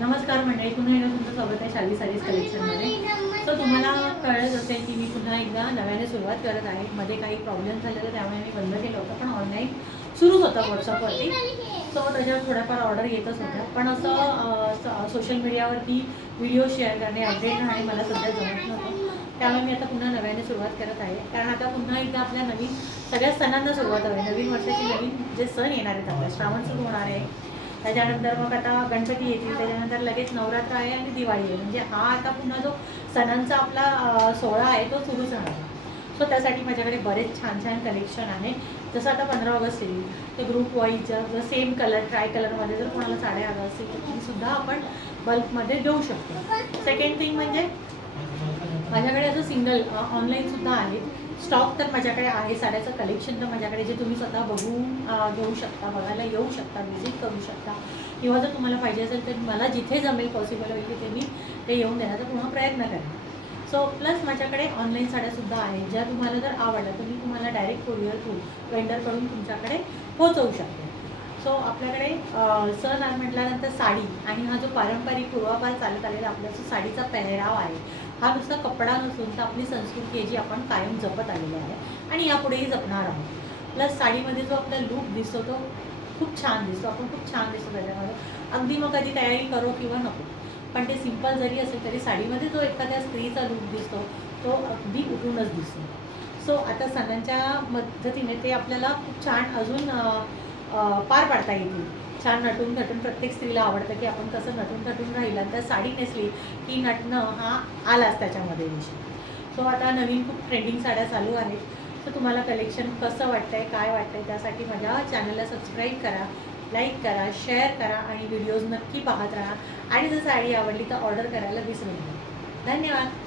नमस्कार मंडळी, पुन्हा एकदा तुमचं स्वागत आहे शाली साडीज कलेक्शनमध्ये. सो तुम्हाला कळत असेल की मी पुन्हा एकदा नव्याने सुरुवात करत आहे. मध्ये काही प्रॉब्लेम झाले तर त्यामुळे मी बंद केलं होतं, पण ऑनलाईन सुरूच होतं व्हॉट्सअपवरती. सो त्याच्यावर थोड्याफार ऑर्डर येतच होत्या, पण असं सोशल मीडियावरती व्हिडिओ शेअर करणे, अपडेट राहणे मला सध्या जमत नव्हतं. त्यामुळे मी आता पुन्हा नव्याने सुरुवात करत आहे, कारण आता पुन्हा एकदा आपल्या नवीन सगळ्या सणांना सुरुवात आहे. नवीन वर्षाची नवीन जे सण येणार आहेत, आपल्या श्रावण सुरू होणार आहे, त्याच्यानंतर मग आता गणपती येतील, त्याच्यानंतर लगेच नवरात्र आहे आणि दिवाळी आहे. म्हणजे हा आता पुन्हा जो सणांचा आपला सोहळा आहे तो सुरूच राहणार. सो त्यासाठी माझ्याकडे बरेच छान छान कलेक्शन आहे. जसं आता 15 ऑगस्ट येईल, तर ग्रुप वाईज जर सेम कलर ट्राय कलरमध्ये जर कोणाला साड्या हव्या असेल तर तीसुद्धा आपण बल्कमध्ये देऊ शकतो. सेकंड थिंग म्हणजे माझ्याकडे असं सिंगल ऑनलाईनसुद्धा आहे. स्टॉक तर माझ्याकडे आहे, साड्याचं कलेक्शन तर माझ्याकडे जे तुम्ही स्वतः बघून घेऊ शकता, बघायला येऊ शकता, व्हिजिट करू शकता, किंवा जर तुम्हाला पाहिजे असेल तर मला जिथे जमेल पॉसिबल होईल तिथे मी ते येऊन देण्याचा पुन्हा प्रयत्न करेन. सो प्लस माझ्याकडे ऑनलाईन साड्यासुद्धा आहेत, ज्या तुम्हाला जर आवडल्या तर मी तुम्हाला डायरेक्ट कोरिअर थ्रू वेंडरकडून तुमच्याकडे पोहोचवू शकते. सो आपल्याकडे सण म्हटल्यानंतर साडी आणि हा जो पारंपरिक पूर्वापार चालत आलेला आपला जो साडीचा पेहराव आहे, हा नुसता कपडा नसून तर आपली संस्कृती आहे जी आपण कायम जपत आलेली आहे आणि यापुढेही जपणार आहोत. प्लस साडीमध्ये जो आपला लूक दिसतो तो खूप छान दिसतो, आपण खूप छान दिसतो त्याच्यामध्ये. अगदी मग कधी तयारी करो किंवा नको, पण ते सिंपल जरी असेल तरी साडीमध्ये जो एखाद्या स्त्रीचा लूक दिसतो तो अगदी उठूनच दिसतो. सो आता सणांच्या पद्धतीने ते आपल्याला खूप छान अजून पार पाडता येतील. छान नटून थटून प्रत्येक स्त्रीला आवडतं की आपण कसं नटून थटून राहिलं, तर साडी नेसली की नटणं हा आलाच त्याच्यामध्ये विषय. सो आता नवीन खूप ट्रेंडिंग साड्या चालू आहेत. तर तुम्हाला कलेक्शन कसं वाटतंय, काय वाटतंय, त्यासाठी माझ्या चॅनलला सबस्क्राईब करा, लाईक करा, शेअर करा आणि व्हिडिओज नक्की पाहत राहा. आणि जर साडी आवडली तर ऑर्डर करायला विसरू नका. धन्यवाद.